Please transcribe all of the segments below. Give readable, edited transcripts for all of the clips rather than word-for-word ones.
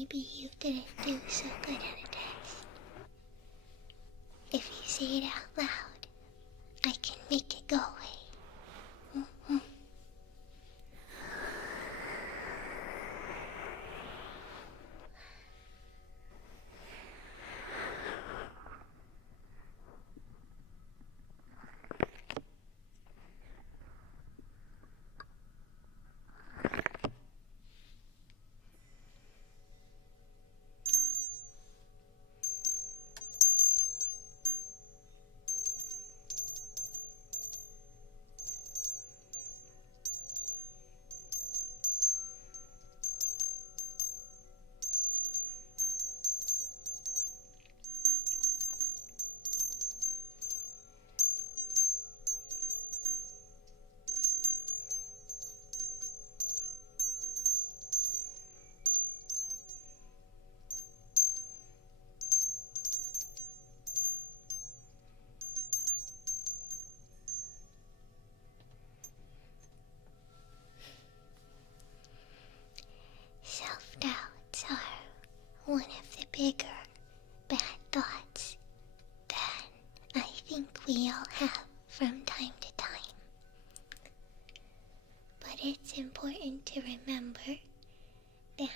maybe you didn't do so good at a test. If you say it out loud, I can make it go away. Self-doubts are one of the bigger bad thoughts that I think we all have from time to time. But it's important to remember that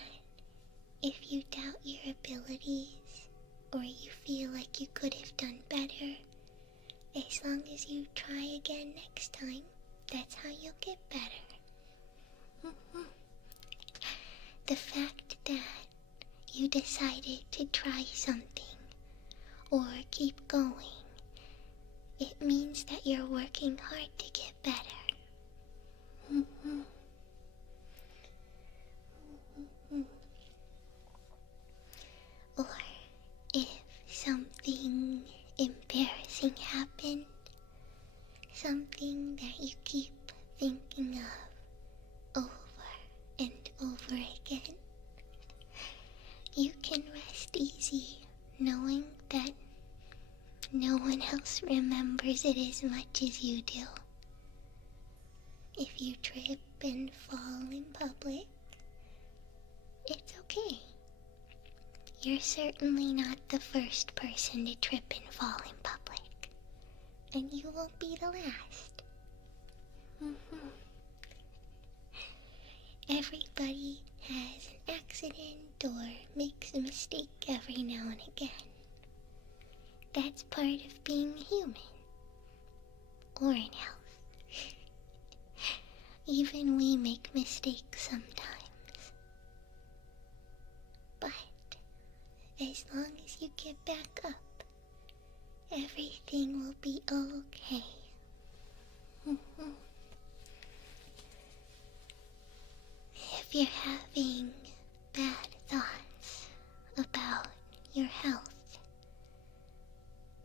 if you doubt your abilities or you feel like you could have done better, as long as you try again next time, that's how you'll get better. The fact that you decided to try something or keep going, it means that you're working hard to get better. Or if something embarrassing happened, something that you keep thinking of over and over again, you can rest easy knowing that no one else remembers it as much as you do. If you trip and fall in public, it's okay. You're certainly not the first person to trip and fall in public, and you won't be the last. Everybody has an accident or makes a mistake every now and again. That's part of being human, or in health. Even we make mistakes sometimes. But as long as you get back up, everything will be okay. If you're having bad thoughts about your health,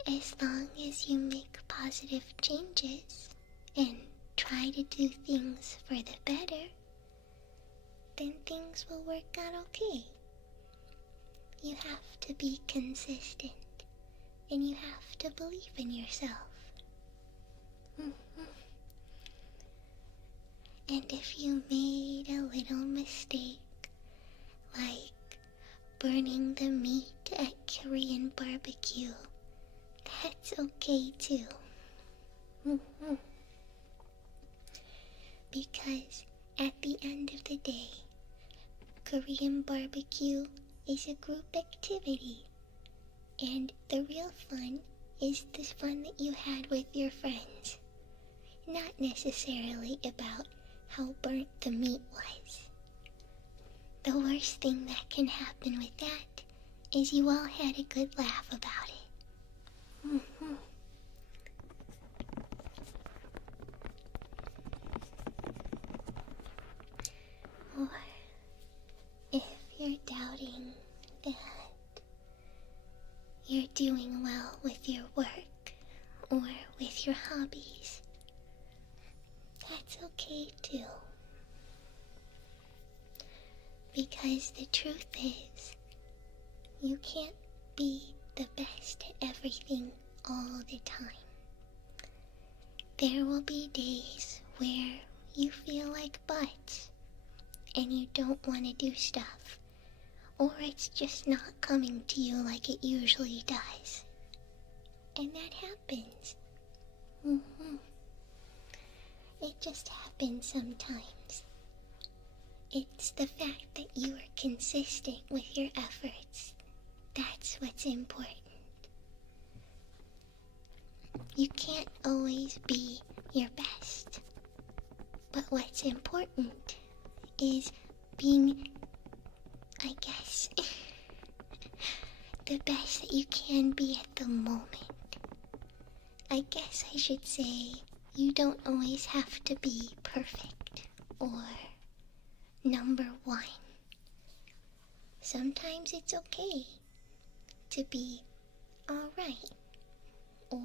as long as you make positive changes and try to do things for the better, then things will work out okay. You have to be consistent, and you have to believe in yourself. And if you made a little mistake, like burning the meat at Korean barbecue, that's okay too. Because at the end of the day, Korean barbecue is a group activity, and the real fun is the fun that you had with your friends, not necessarily about how burnt the meat was. The worst thing that can happen with that is you all had a good laugh about it. Or if you're doubting that you're doing well with your work or with your hobbies, that's okay too. Because the truth is, you can't be the best at everything all the time. There will be days where you feel like butts and you don't want to do stuff, or it's just not coming to you like it usually does. And that happens. It just happens sometimes. It's the fact that you are consistent with your efforts. That's what's important. You can't always be your best. But what's important is being, I guess, the best that you can be at the moment. I guess I should say you don't always have to be perfect or number one. Sometimes it's okay to be alright or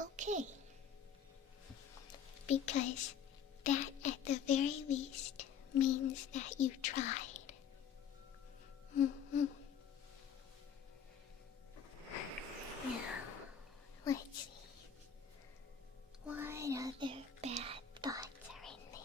okay. Because that, at the very least, means that you tried. Now, let's see. What other bad thoughts are in there?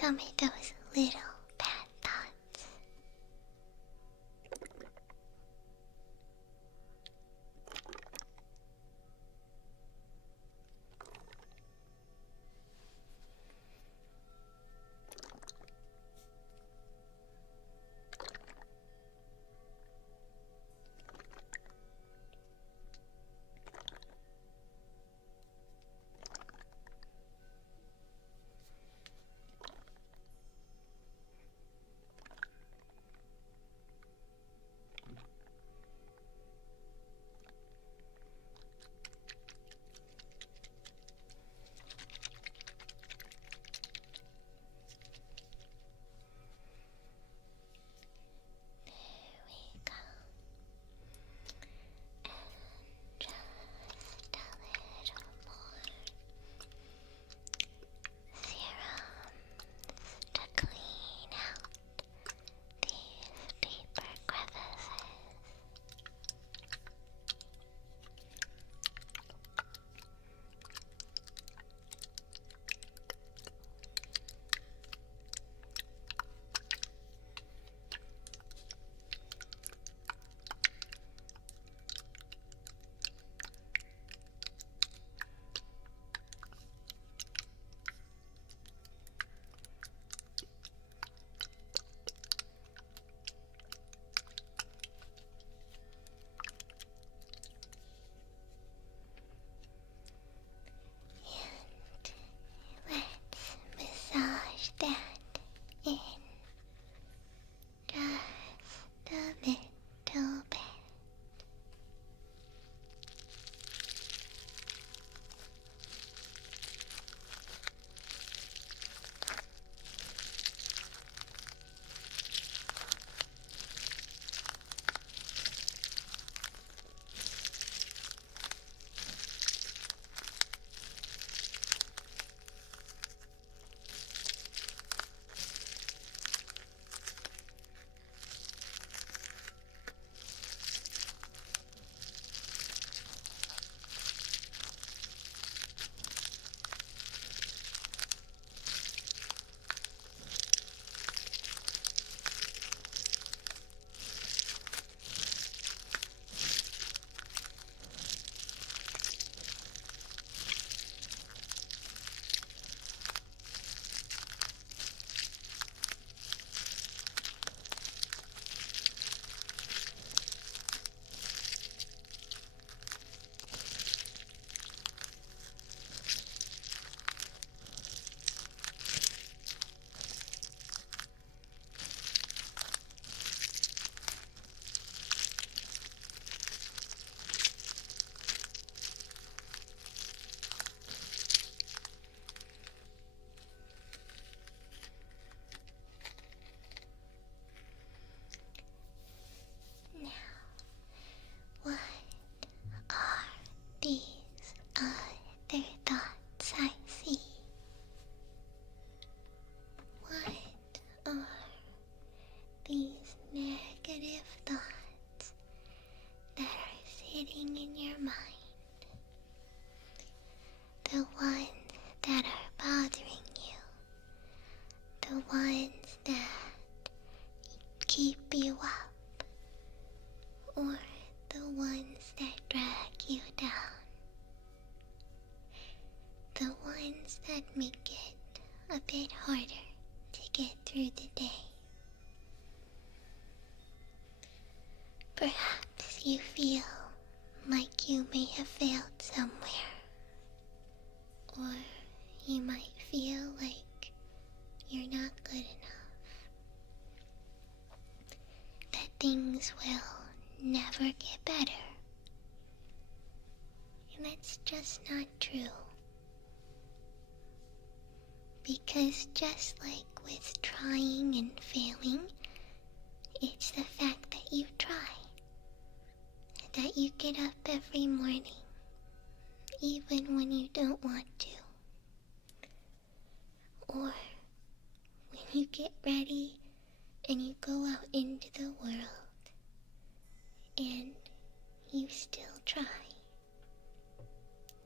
some of those little bad thoughts. Massage that in just a little bit. What are these other thoughts I see? What are these negative thoughts that are sitting in your mind? The ones that are bothering you. The ones that keep you up. Or the ones that drag you down. The ones that make it a bit harder to get through the day. Perhaps you feel like you may have failed somewhere. Or you might feel like you're not good enough. That things will never get better. And that's just not true. Because just like with trying and failing, it's the fact that you try. That you get up every morning, even when you don't want to. Or when you get ready and you go out into the world and you still try.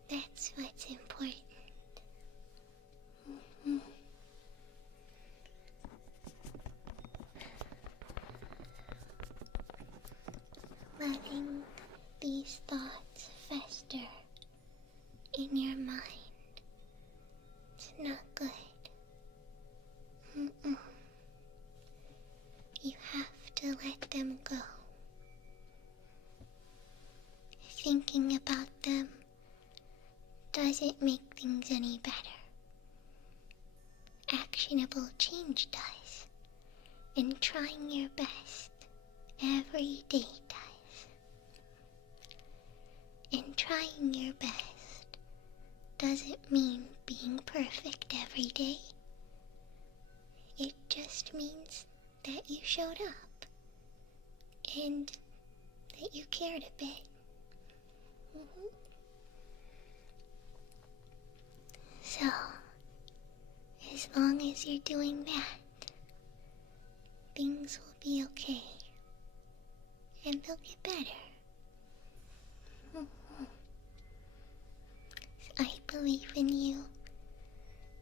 That's what's important. actionable change does. And trying your best every day does. And trying your best doesn't mean being perfect every day. It just means that you showed up and that you cared a bit. So, as long as you're doing that, things will be okay. And they'll get better. I believe in you,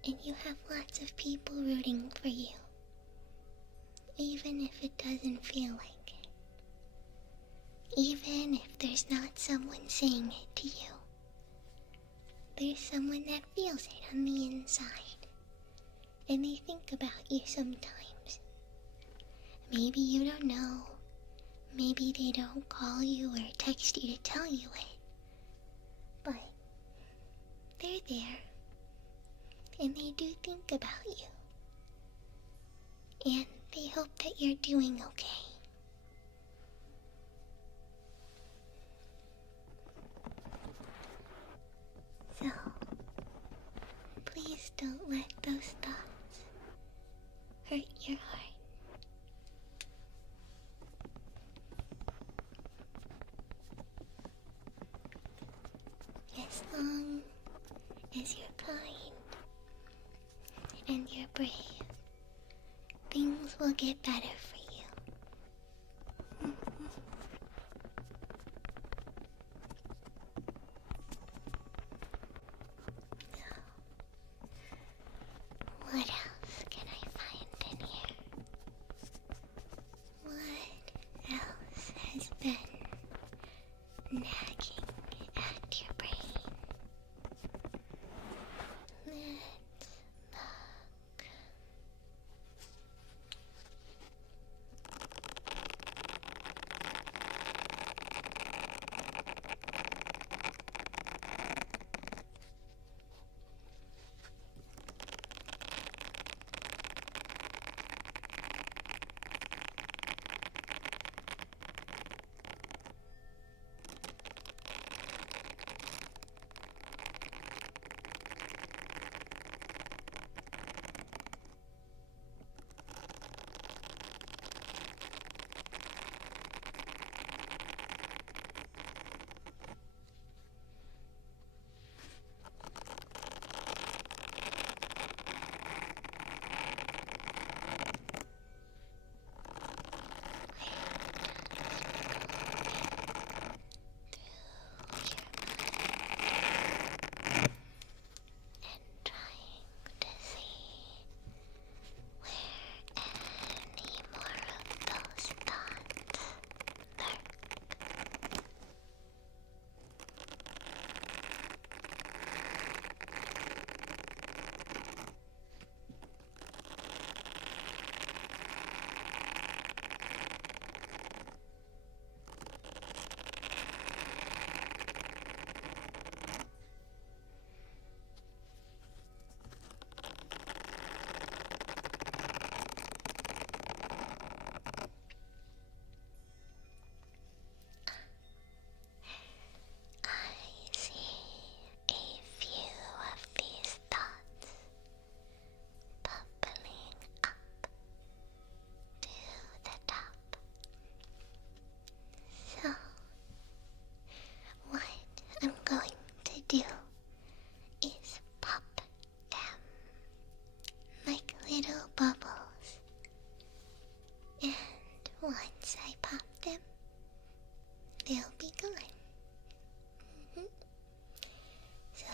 and you have lots of people rooting for you, even if it doesn't feel like it. Even if there's not someone saying it to you, there's someone that feels it on the inside, and they think about you sometimes. Maybe you don't know, maybe they don't call you or text you to tell you it, but they're there, and they do think about you, and they hope that you're doing okay. So, please don't let those thoughts hurt your heart. As long as you're kind and you're brave, things will get better for you. What else can I find in here? What else has been nagging at your brain? Let's look. Do is pop them like little bubbles, and once I pop them, they'll be gone. So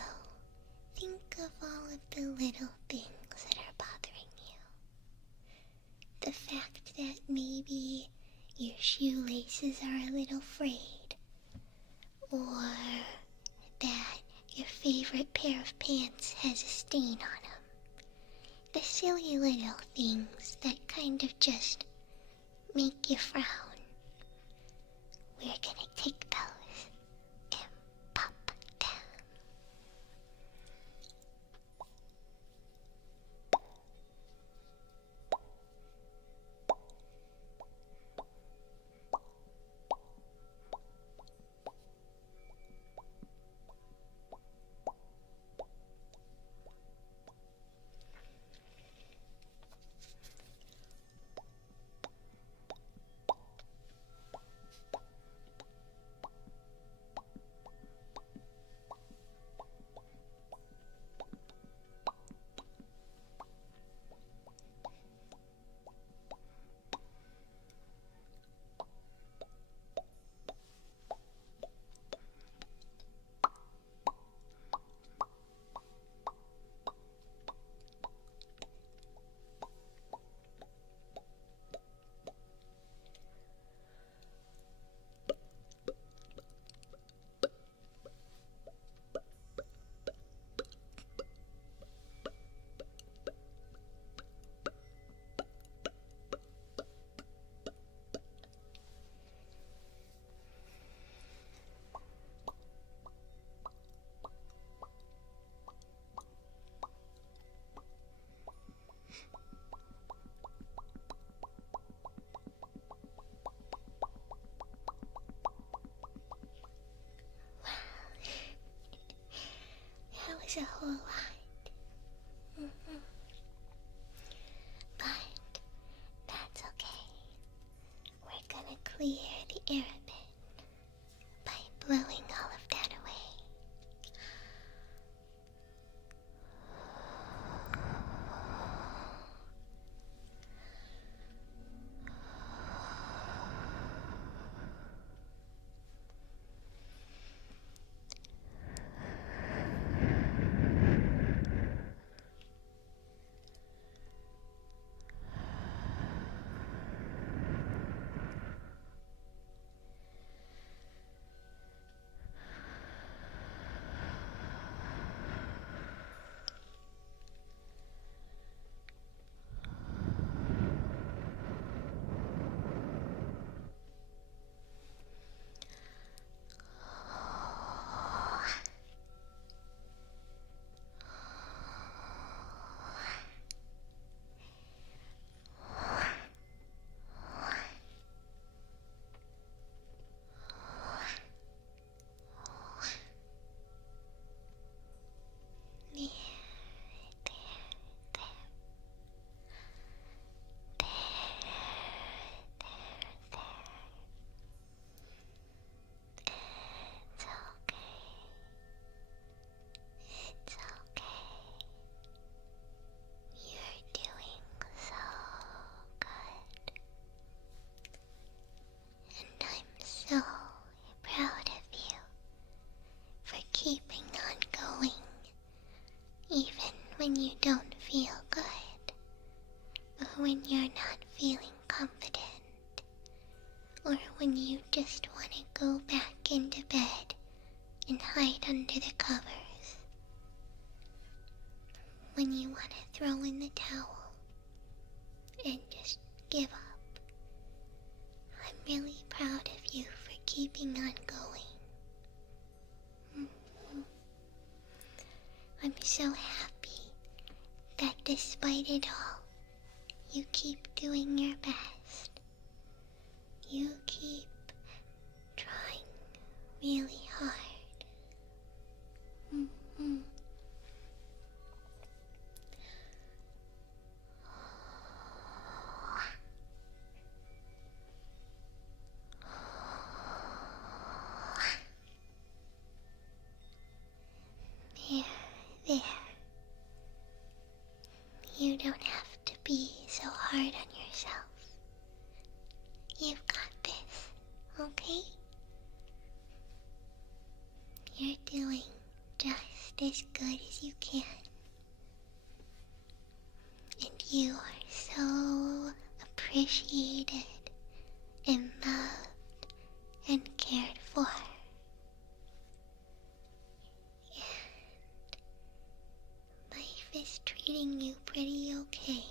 think of all of the little things that are bothering you. The fact that maybe your shoelaces are a little frayed, or that your favorite pair of pants has a stain on them. The silly little things that kind of just make you frown. We're gonna take those and pop them. It's a whole lot. But that's okay. We're gonna clear the air a bit by blowing all of that away. So proud of you for keeping on going, even when you don't feel good, or when you're not feeling confident, or when you just want to go back into bed and hide under the covers, when you want to throw in the towel and just give up. I'm really proud of you for keeping on going. I'm so happy that despite it all, you keep doing your best. You keep trying really hard. There. You don't have to be so hard on yourself. You've got this, okay? You're doing just as good as you can. And you are so appreciated and loved and cared for. Is treating you pretty okay.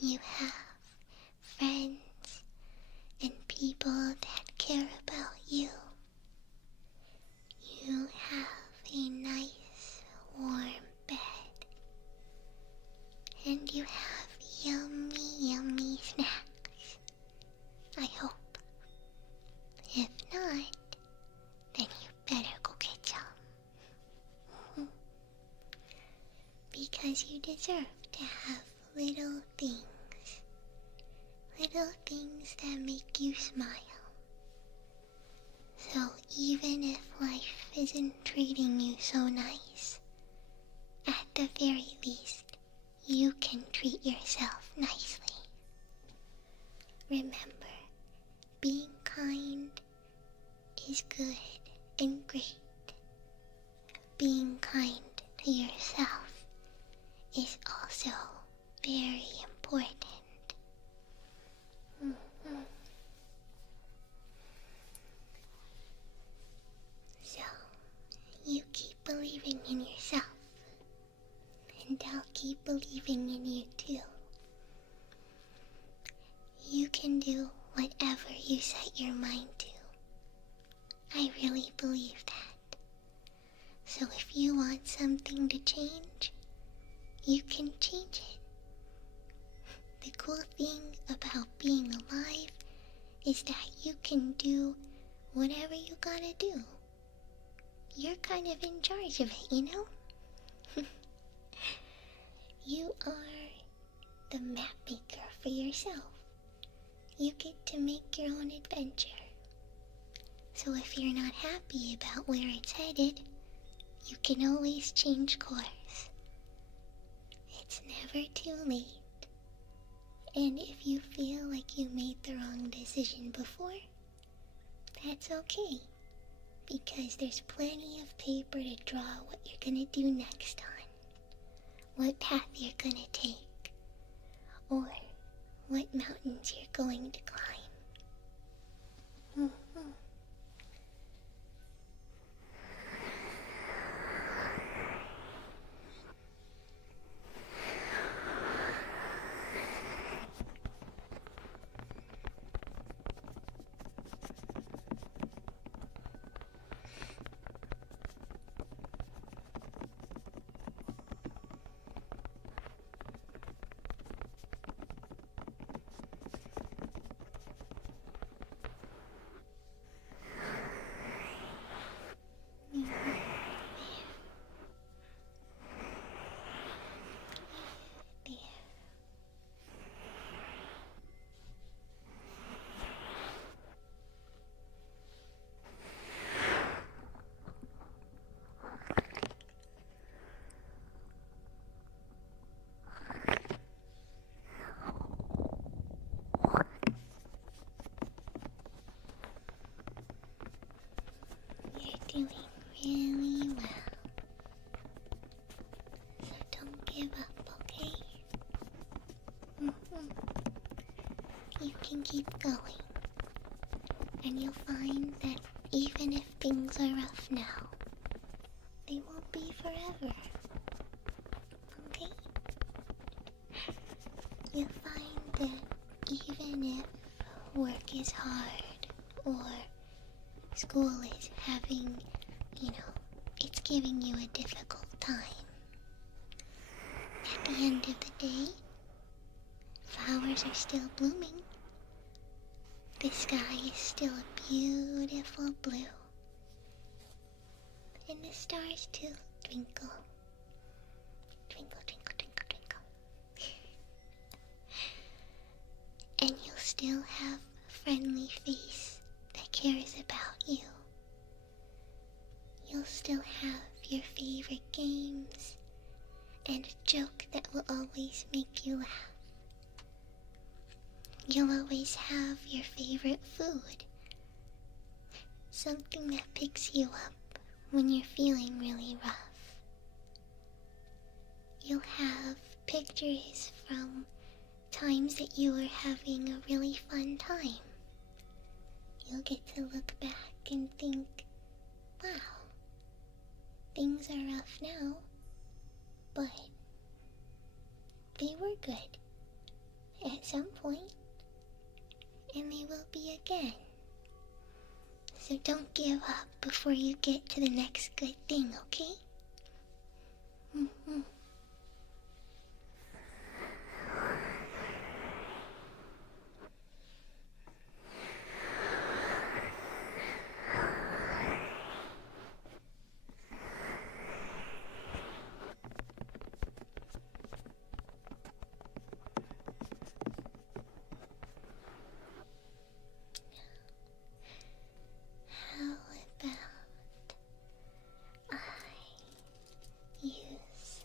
You have friends and people that care about you. You have a nice warm bed. And you have yummy snacks. I hope. If not, then you better go get some. Because you deserve to have little things that make you smile. So even if life isn't treating you so nice, at the very least, you can treat yourself nicely. Remember, being kind is good and great. Being kind to yourself is also very important. So, you keep believing in yourself, and I'll keep believing in you too. You can do whatever you set your mind to. I really believe that. So if you want something to change, you can change it. The cool thing about being alive is that you can do whatever you gotta do. you're kind of in charge of it, you know? You are the map maker for yourself. You get to make your own adventure. So if you're not happy about where it's headed, you can always change course. It's never too late. And if you feel like you made the wrong decision before, that's okay. Because there's plenty of paper to draw what you're gonna do next time. What path you're gonna take. Or what mountains you're going to climb. Mm-hmm. You're doing really well. So don't give up, okay? You can keep going. And you'll find that even if things are rough now, they won't be forever. Okay? You'll find that even if work is hard, or school is having, it's giving you a difficult time, at the end of the day, flowers are still blooming. The sky is still a beautiful blue. And the stars too twinkle. Twinkle, twinkle, twinkle, twinkle. And you'll still have a friendly face that cares about you. You'll still have your favorite games and a joke that will always make you laugh. You'll always have your favorite food. Something that picks you up when you're feeling really rough. You'll have pictures from times that you were having a really fun time. You'll get to look back and think, wow, things are rough now, but they were good at some point. And they will be again. So don't give up before you get to the next good thing, okay? How about I use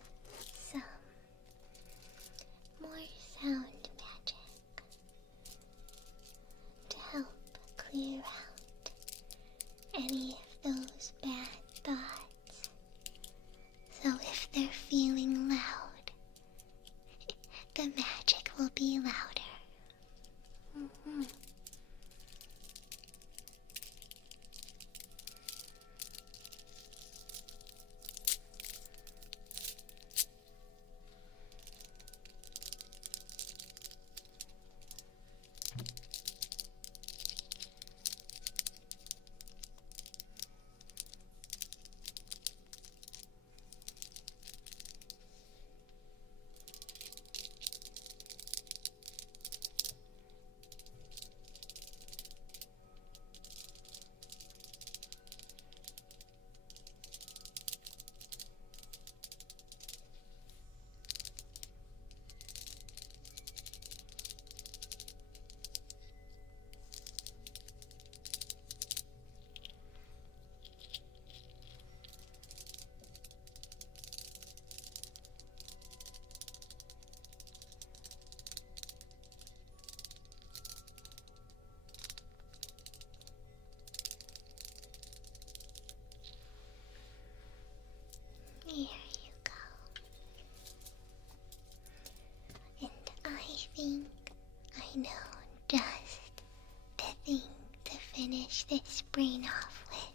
this brain off with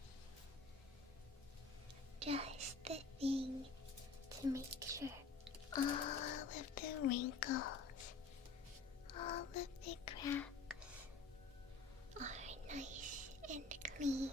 just the thing to make sure all of the wrinkles, all of the cracks are nice and clean.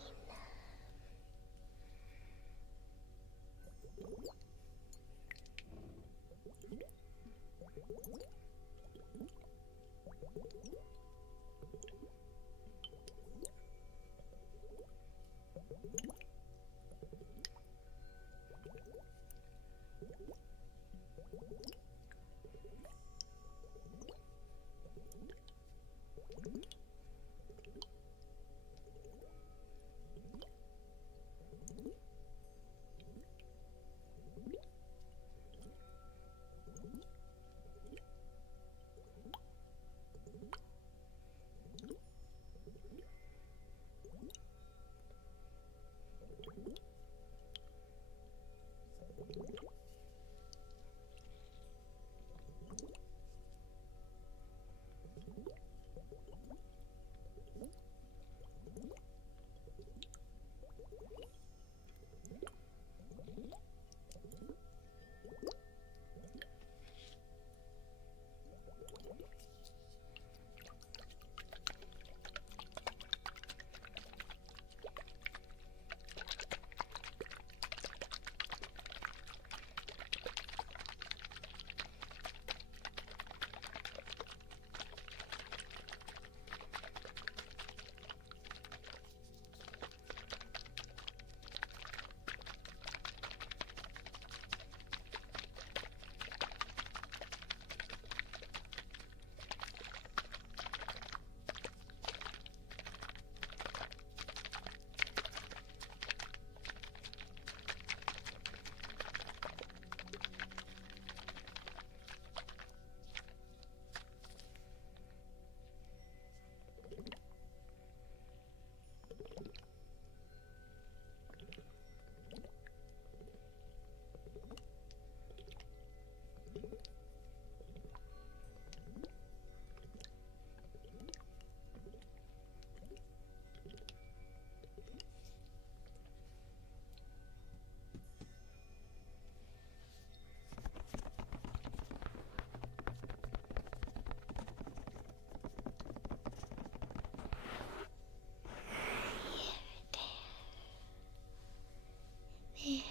There,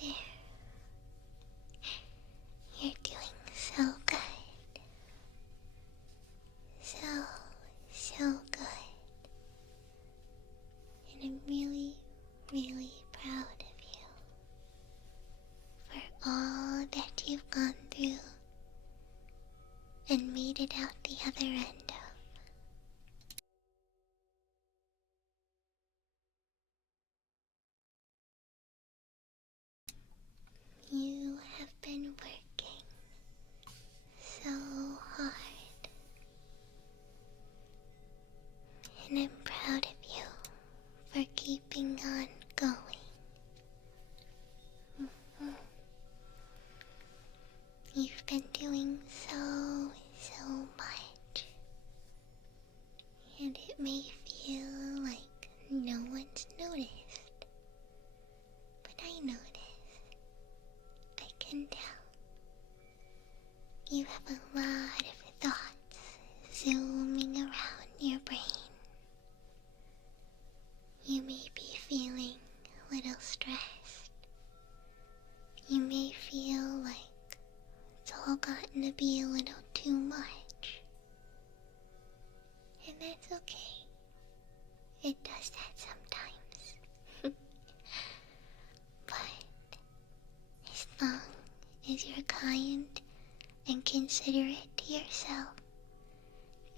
there. You're doing so good. So good. And I'm really, really proud of you for all that you've gone through and made it out the other end of. You have been working so hard, and I'm proud of you for keeping on going. You've been doing so much, and it may feel like no one's noticed, but I notice. I can tell. You have a lot of thoughts zooming around your brain. You may be feeling a little stressed. You may feel like it's all gotten to be a little too much. And that's okay. It does that sometimes. But as long as you're kind and considerate to yourself,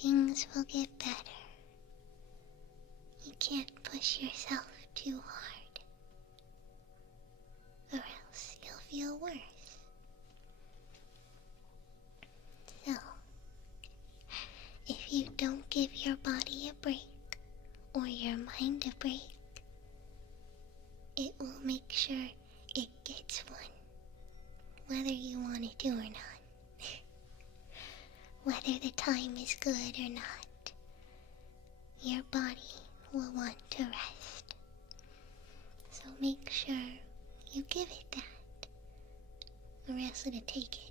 things will get better. You can't push yourself too hard, or else you'll feel worse. So, if you don't give your body a break, or your mind a break, it will make sure it gets one, whether you want it to or not. Whether the time is good or not, your body will want to rest. So make sure you give it that, or else it'll take it.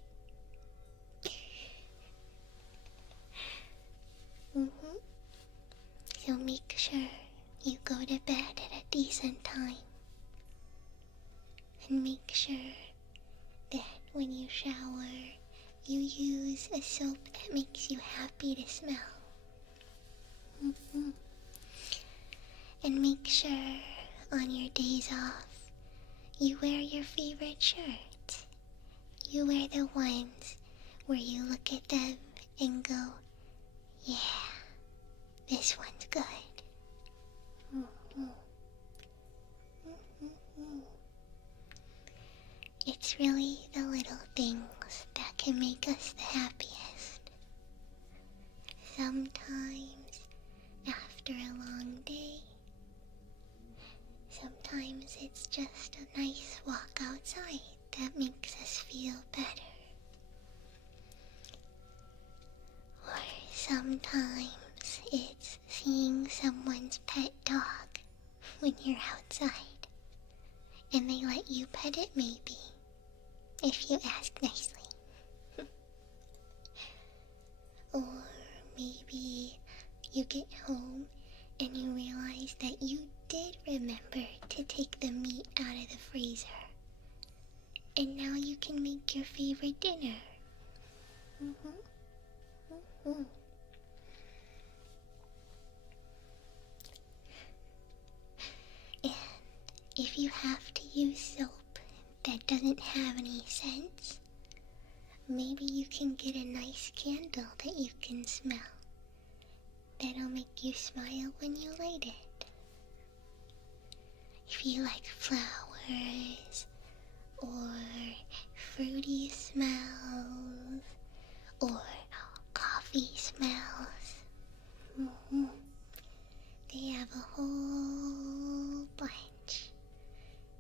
So make sure you go to bed at a decent time. And make sure that when you shower, you use a soap that makes you happy to smell. And make sure on your days off, you wear your favorite shirts. You wear the ones where you look at them and go, yeah, this one's good. It's really the little things that can make us the happiest. Sometimes, after a long day, sometimes it's just a nice walk outside that makes us feel better. Or sometimes it's seeing someone's pet dog when you're outside, and they let you pet it maybe, if you ask nicely. Or maybe you get home and you realize that you did remember to take the meat out of the freezer, and now you can make your favorite dinner. And if you have to use soap that doesn't have any scents, maybe you can get a nice candle that you can smell. That'll make you smile when you light it. If you like flowers, or fruity smells, or coffee smells, they have a whole bunch.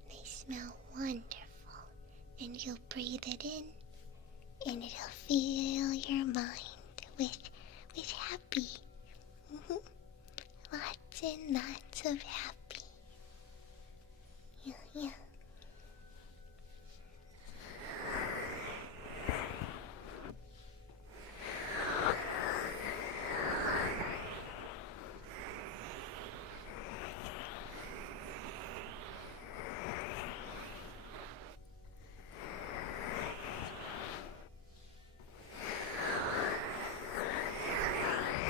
They smell wonderful, and you'll breathe it in, and it'll fill your mind with happy. Lots and lots of happy. Yeah.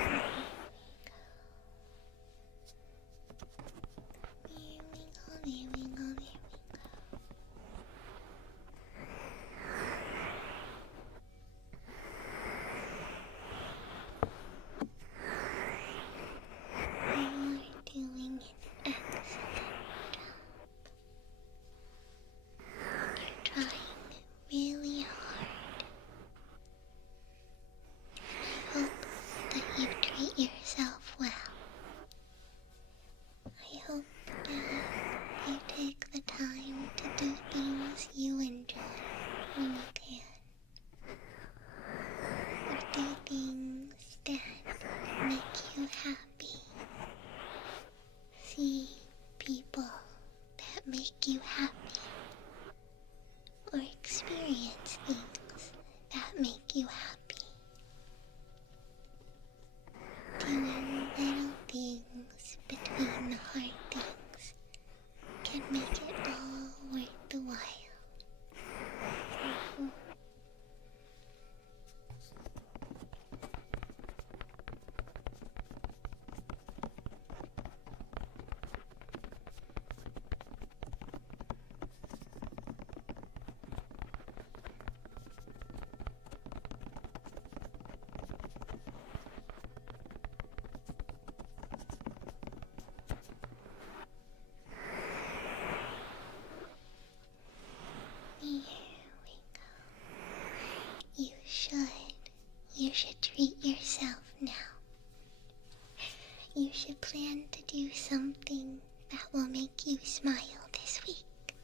There we go. You're doing an excellent job. You're trying really hard. I hope that you treat yourself well. I hope that you take the time to do things you enjoy when you can. Or do things that make you happy. See people that make you happy. Or experience things that make you happy. Doing little things between the hard things can make it all worth the while. You should treat yourself now. You should plan to do something that will make you smile this week.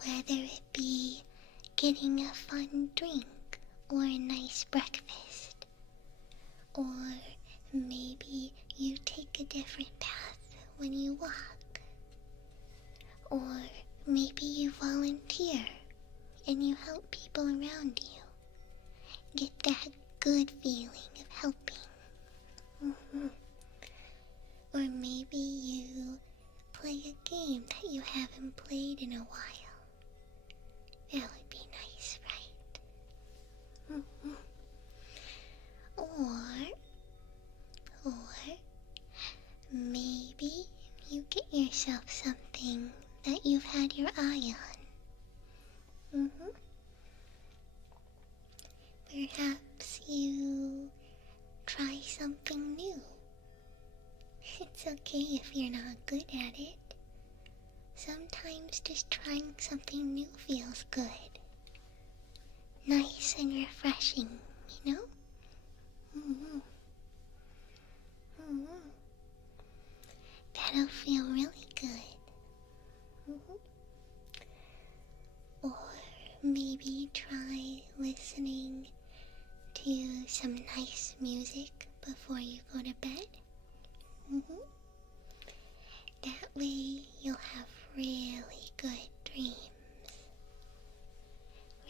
Whether it be getting a fun drink or a nice breakfast, or maybe you take a different path when you walk. Or maybe you volunteer and you help people around you. Get that good feeling of helping. Or maybe you play a game that you haven't played in a while. That would be nice, right? Or maybe you get yourself something that you've had your eye on. Perhaps you try something new. It's okay if you're not good at it. Sometimes just trying something new feels good. Nice and refreshing, you know? That'll feel really good. Or maybe try listening to some nice music before you go to bed. That way you'll have really good dreams.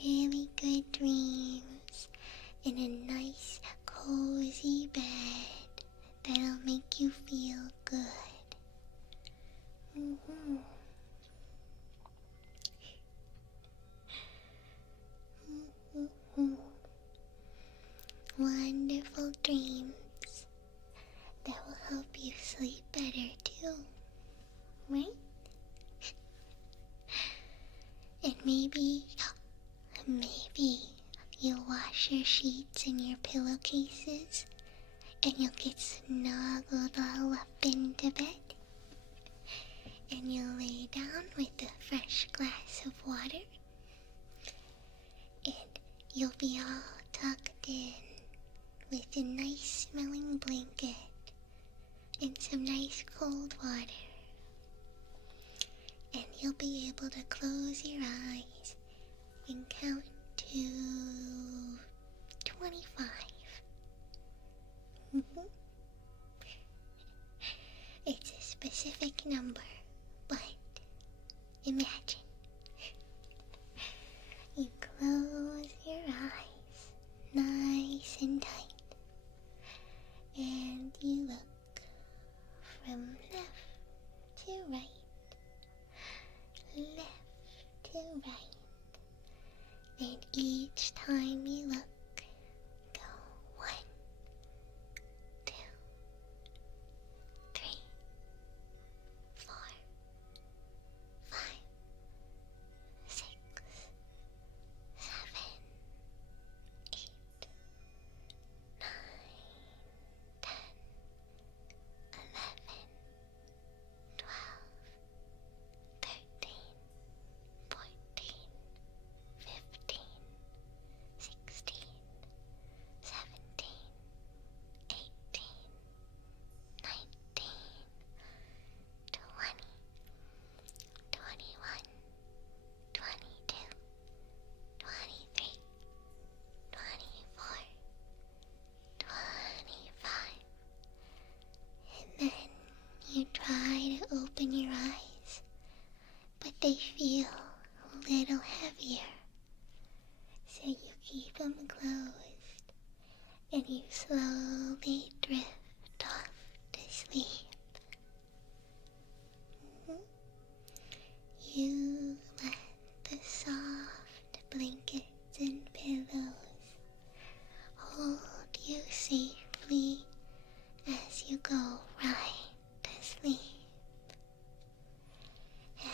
Really good dreams in a nice, cozy bed that'll make you feel good. Wonderful dreams that will help you sleep better too, right? And maybe you'll wash your sheets and your pillowcases and you'll get snuggled all up into bed. And you'll lay down with a fresh glass of water. And you'll be all tucked in with a nice smelling blanket and some nice cold water. And you'll be able to close your eyes and count to 25. It's a specific number, but imagine you close your eyes nice and tight, and you look from left to right, left to right, and each time you look, go 1, 2, 3, 4, 5, 6, 7, 8, 9, 10, 11, 12, 13, 14, 15, 16, 17, 18, 19, 20, 21, 22, 23, 24, 25. And then you try to open your eyes, but they feel a little heavier. So you keep them closed, and you slowly drift off to sleep. You let the soft blankets and pillows hold you safely as you go right to sleep. And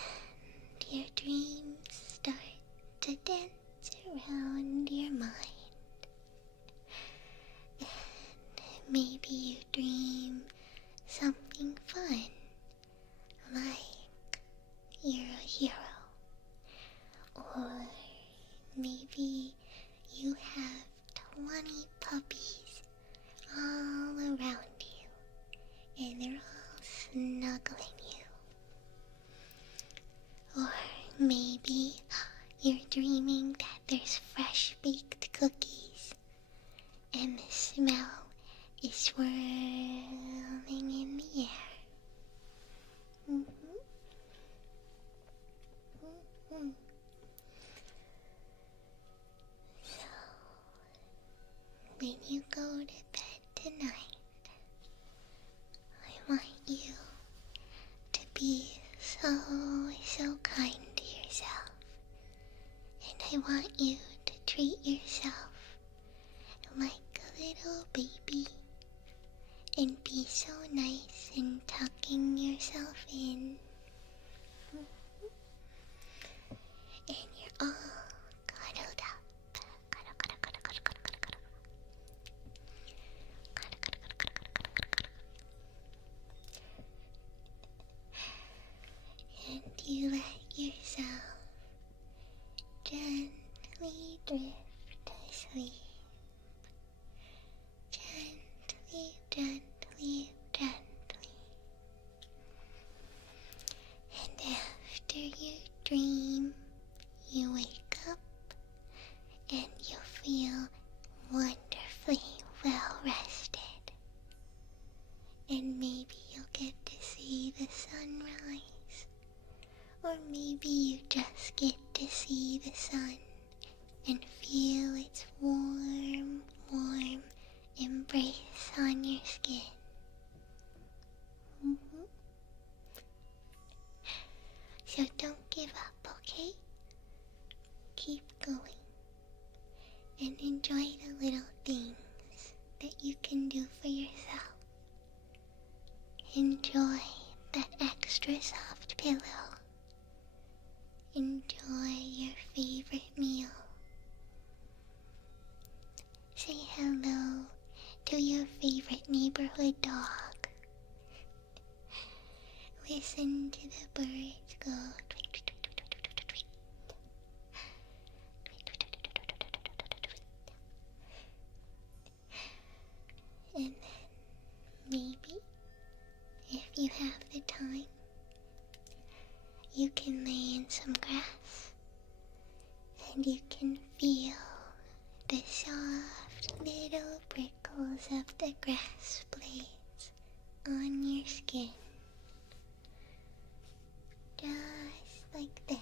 your dreams start to dance around your mind. And maybe you dream something fun, like you're a hero. Or maybe you have 20 puppies all around you, and they're all snuggling you. Or maybe you're dreaming that there's fresh baked cookies, and the smell is swirling yourself like a little baby and be so nice in tucking yourself in. And you're all cuddled up. Cuddle, cuddle, cuddle, cuddle, cuddle, cuddle, cuddle. Cuddle, cuddle, cuddle, cuddle, cuddle, cuddle, cuddle. And you let yourself gently drift to sleep. Gently, gently, gently. And after you dream, you wake up and you feel wonderfully well rested. And maybe you'll get to see the sunrise. Or maybe you just get to see the sun and feel its warm, warm embrace on your skin. So don't give up, okay? Keep going and enjoy the little things that you can do for yourself. Enjoy that extra soft pillow. Enjoy your favorite meal. Say hello to your favorite neighborhood dog. Listen to the birds go tweet, tweet, tweet, tweet, tweet, tweet, tweet. Tweet, tweet, tweet, tweet, tweet, tweet, tweet, tweet. And then maybe, if you have the time, you can lay in some grass and you can feel the soft little prickles of the grass blades on your skin. Just like this.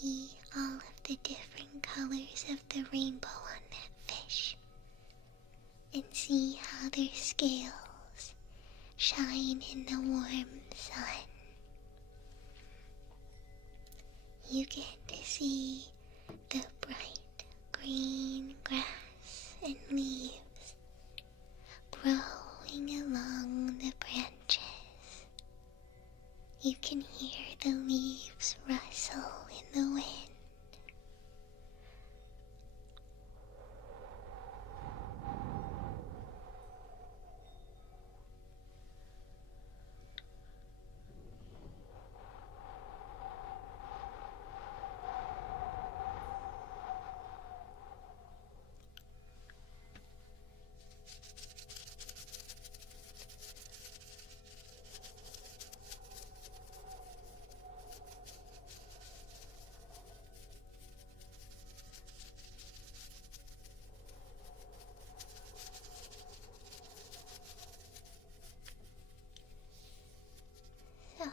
see all of the different colors of the rainbow on that fish, and see how their scales shine in the warm sun. You get to see the bright green grass and leaves growing along the branches. You can hear the leaves rustle in the wind. So,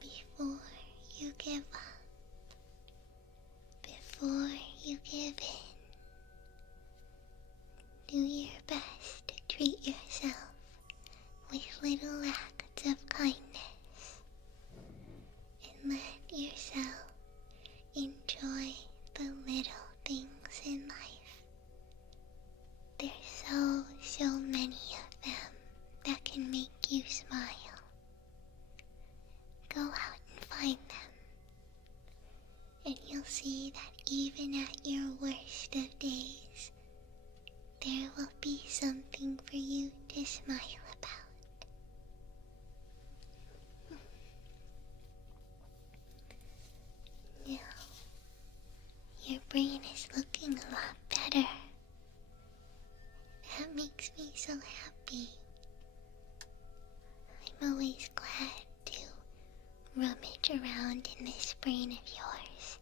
before you give up, before you give in, do your best to treat yourself with little acts of kindness, and let yourself enjoy the little things in life. There's so many of them that can make you smile. Go out and find them, and you'll see that even at your worst of days, there will be something for you to smile about. Now, your brain is looking a lot better. That makes me so happy. I'm always glad to rummage around in this brain of yours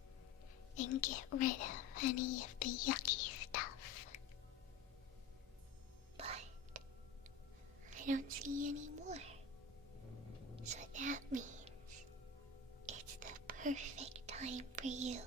and get rid of any of the yucky stuff. But I don't see any more. So that means it's the perfect time for you